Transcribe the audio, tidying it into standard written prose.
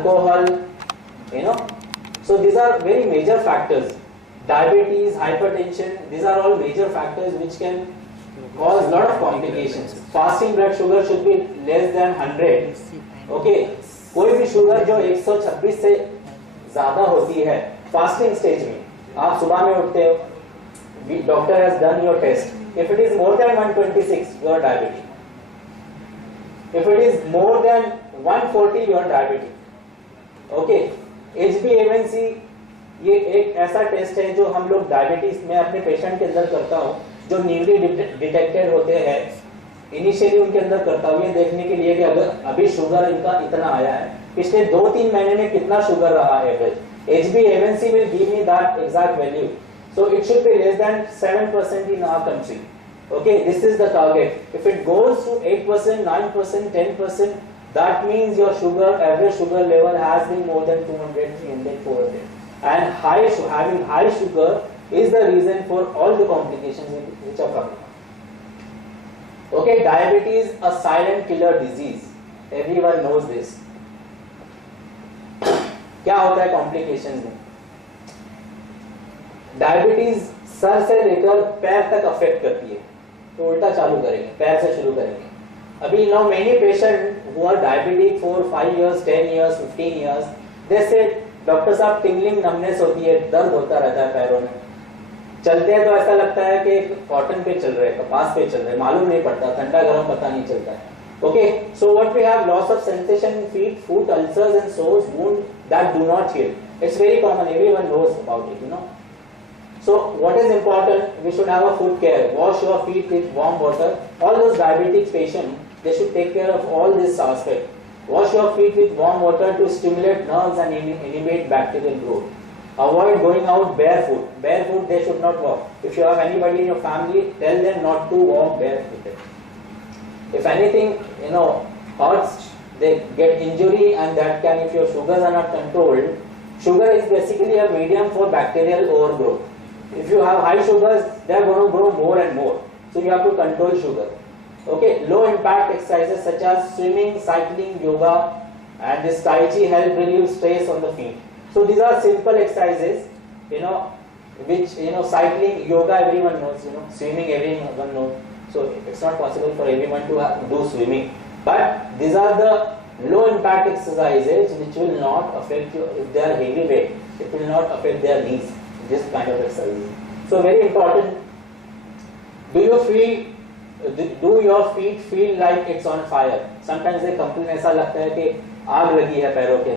alcohol, you know. So these are very major factors. Diabetes, hypertension, these are all major factors which can cause a lot of complications. Fasting blood sugar should be less than 100. Okay, कोई भी sugar जो 126 से ज्यादा होती है fasting stage में, आप सुबह में उठते हो, doctor has done your test, if it is more than 126 you are diabetic, if it is more than 140 you are diabetic. Okay, HbA1c ये एक ऐसा टेस्ट है जो हम लोग डायबिटीज में अपने पेशेंट के अंदर करता हूँ, जो न्यूली डिटेक्टेड होते हैं, इनिशियली उनके अंदर करता हूँ ये देखने के लिए कि अगर अभी शुगर इनका इतना आया है, पिछले 2-3 महीने में कितना शुगर रहा है average. HbA1c will give me that exact value. So it should be less than 7% in our country. Okay, this is the target. If it goes to 8%, 9%, 10%, that means your sugar, average sugar level has been more than 200, 300, 400. And having high sugar is the reason for all the complications which are coming. Okay, diabetes, a silent killer disease. Everyone knows this. क्या होता है complications में? Diabetes sir से लेकर पैर तक affect करती है. तो उल्टा चालू करेंगे, पैर से शुरू करेंगे. अभी now many patients who are diabetic for 5 years, 10 years, 15 years, they say doctor साहब टिंगलिंग नमनेस होती है, दर्द होता रहता है पैरों में, चलते हैं तो ऐसा लगता है कि कॉटन पे चल रहे हैं, कपास पे चल रहे हैं, मालूम नहीं पड़ता, ठंडा गर्म पता नहीं चलता है. Okay, so what we have, loss of sensation in feet, foot ulcers and sores, wound that do not heal. It's very common, everyone knows about it, you know. So what is important? We should have a foot care. Wash your feet with warm water. All those diabetic patients, they should take care of all this aspect. Wash your feet with warm water to stimulate nerves and inhibit bacterial growth. Avoid going out barefoot. Barefoot they should not walk. If you have anybody in your family, tell them not to walk barefooted. If anything, you know, hurts, they get injury, and that can, if your sugars are not controlled, sugar is basically a medium for bacterial overgrowth. If you have high sugars, they are going to grow more and more. So you have to control sugar. Okay, low impact exercises such as swimming, cycling, yoga, and this Tai Chi help relieve stress on the feet. So these are simple exercises, you know, which, you know, cycling, yoga everyone knows, you know, swimming everyone knows. So it's not possible for everyone to do swimming. But these are the low impact exercises which will not affect you if they are heavy weight. It will not affect their knees. This kind of exercises. So very important. Do your feet feel like it's on fire? Sometimes they complain, ऐसा लगता है कि आग लगी है पैरों के